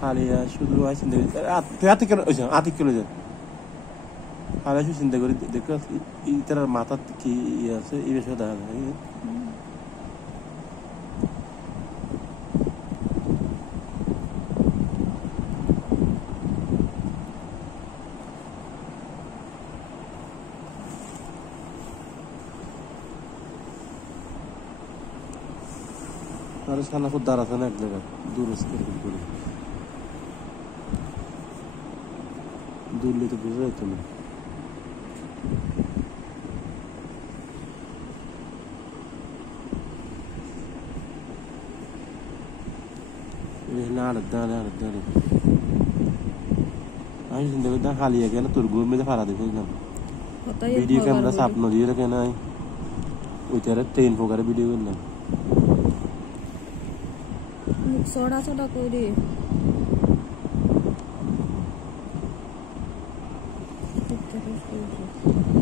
হালিয়া শুধু চিন্তা করি আতিক কিলো যায় হালিয়া শুধু চিন্তা করি দেখো ইতার মাথার কি ইয়ে আছে এই বিষয়ে দেখা যায় আর সানা খুব দাঁড়াতে না এক জায়গায় দূর করে দূরলে তো বুঝা যেত না আমি চিন্তা করতাম হালিয়া কেন তোর ঘুর মেঝে ফাড়া দেখে ভিডিও ক্যামেরা চাপ নদী কেন ওইটারে ট্রেন ফোকারে ভিডিও করলাম সোডা সোডা করে ঠিক আছে